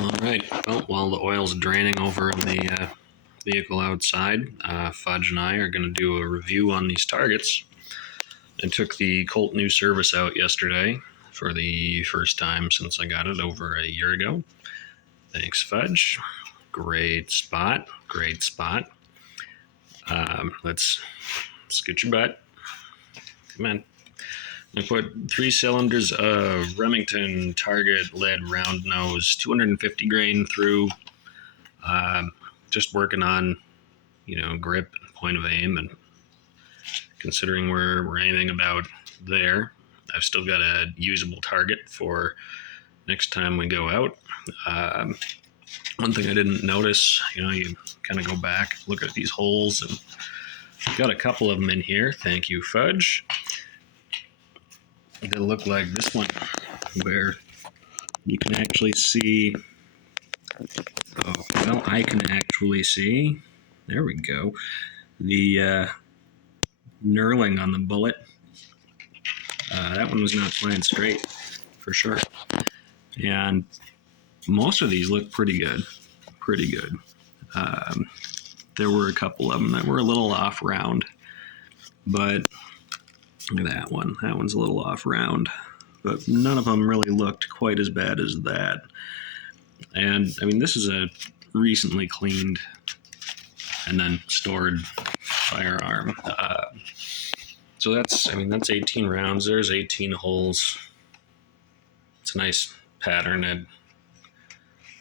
All right. Well, while the oil's draining over in the vehicle outside, Fudge and I are going to do a review on these targets. I took the Colt new service out yesterday for the first time since I got it over a year ago. Thanks, Fudge. Great spot. Great spot. Let's scoot your butt. Come on. I put 3 cylinders of Remington Target lead round nose, 250 grain through. Just working on, grip and point of aim, and considering we're aiming about there, I've still got a usable target for next time we go out. One thing I didn't notice, you kind of go back, look at these holes, and I've got a couple of them in here. Thank you, Fudge. They look like this one, where you can actually see. Oh, well, I can actually see. There we go. The knurling on the bullet. That one was not flying straight, for sure. And most of these look pretty good. Pretty good. There were a couple of them that were a little off round, but look at that one. That one's a little off round, but none of them really looked quite as bad as that. And I mean, this is a recently cleaned and then stored firearm. So that's 18 rounds. There's 18 holes. It's a nice pattern.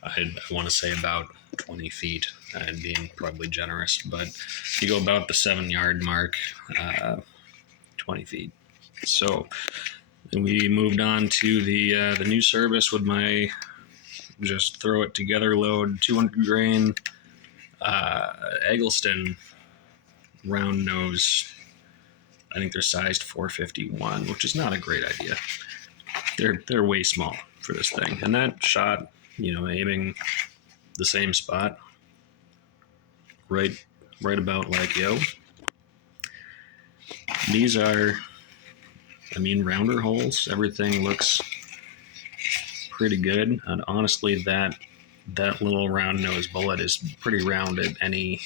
I want to say about 20 feet. I'm being probably generous, but you go about the 7-yard mark, 20 feet. So we moved on to the new service with my just throw it together load 200 grain Eggleston round nose. I think they're sized 451, which is not a great idea. They're way small for this thing. And that shot, aiming the same spot, right about like yo. These are, rounder holes. Everything looks pretty good. And honestly, that little round nose bullet is pretty round at any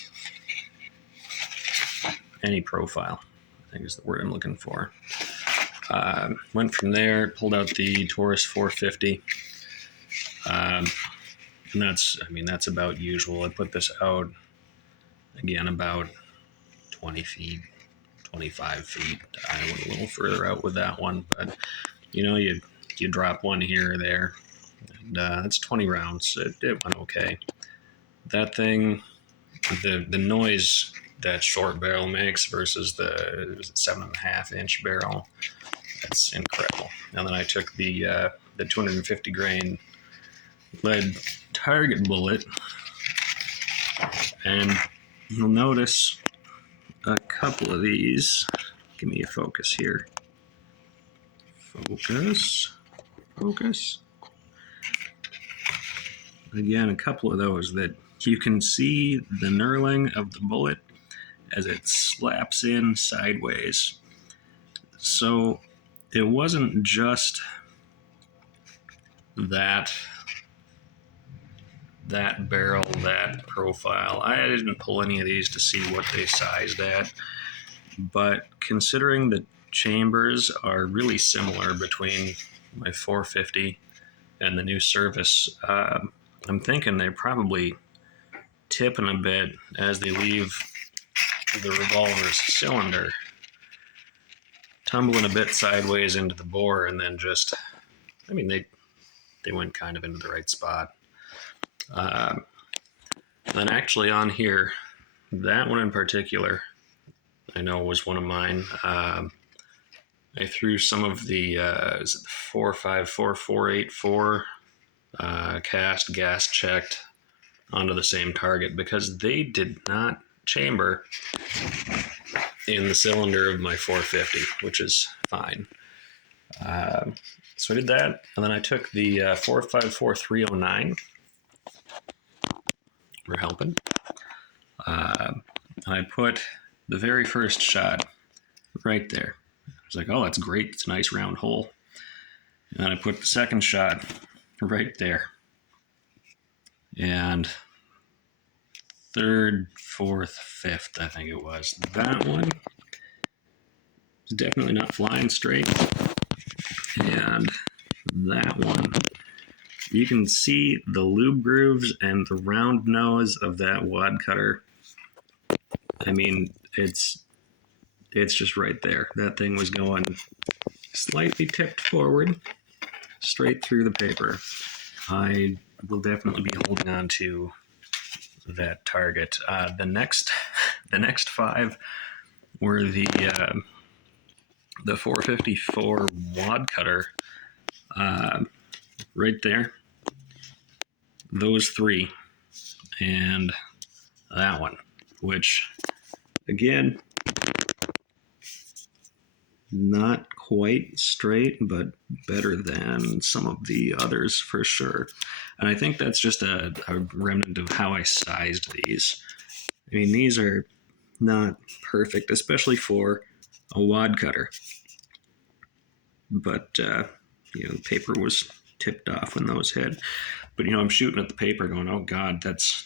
profile, I think is the word I'm looking for. Went from there, pulled out the Taurus 450. And that's about usual. I put this out again about 20 feet, 25 feet. I went a little further out with that one, but you drop one here or there, and that's 20 rounds. It went okay. That thing, the noise that short barrel makes versus the 7.5-inch barrel, that's incredible. And then I took the 250 grain lead target bullet, and you'll notice a couple of these. Give me a focus here. Focus. Again, a couple of those that you can see the knurling of the bullet as it slaps in sideways. So it wasn't just that barrel, that profile. I didn't pull any of these to see what they sized at, but considering the chambers are really similar between my 450 and the new service, I'm thinking they're probably tipping a bit as they leave the revolver's cylinder, tumbling a bit sideways into the bore, and then just, they went kind of into the right spot. Then actually on here, that one in particular, I know was one of mine. I threw some of the 454, 484 cast gas checked onto the same target because they did not chamber in the cylinder of my 450, which is fine. So I did that, and then I took the 454 309. We're helping. I put the very first shot right there. I was like, oh, that's great. It's a nice round hole. And I put the second shot right there. and third, fourth, fifth, I think it was. That one is definitely not flying straight. And that one, you can see the lube grooves and the round nose of that wad cutter. I mean, it's just right there. That thing was going slightly tipped forward, straight through the paper. I will definitely be holding on to that target. The next 5 were the 454 wad cutter. Right there. Those 3, and that one, which again, not quite straight, but better than some of the others for sure. And I think that's just a remnant of how I sized these. I mean, these are not perfect, especially for a wad cutter. But, the paper was tipped off when those hit. But, I'm shooting at the paper going, oh, God, that's,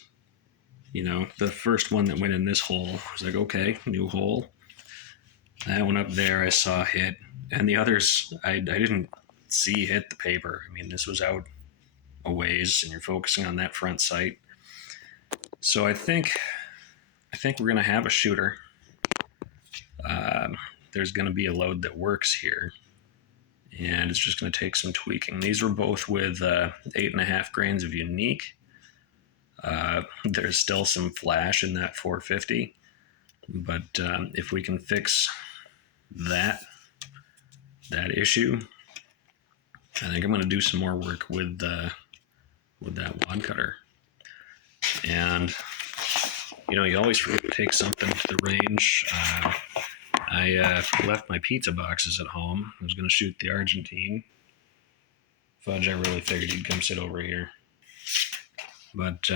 the first one that went in this hole. I was like, okay, new hole. That one up there I saw hit. And the others I didn't see hit the paper. I mean, this was out a ways, and you're focusing on that front sight. So I think we're going to have a shooter. There's going to be a load that works here, and it's just going to take some tweaking. These were both with 8.5 grains of unique. There's still some flash in that 450, but if we can fix that issue, I think I'm going to do some more work with that wad cutter. And you always forget to take something to the range. I left my pizza boxes at home. I was going to shoot the Argentine. Fudge, I really figured he'd come sit over here. But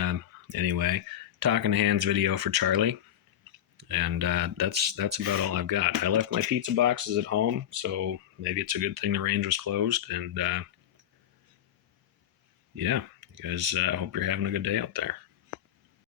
anyway, talking hands video for Charlie. And that's about all I've got. I left my pizza boxes at home, so maybe it's a good thing the range was closed. And yeah, you guys, I hope you're having a good day out there.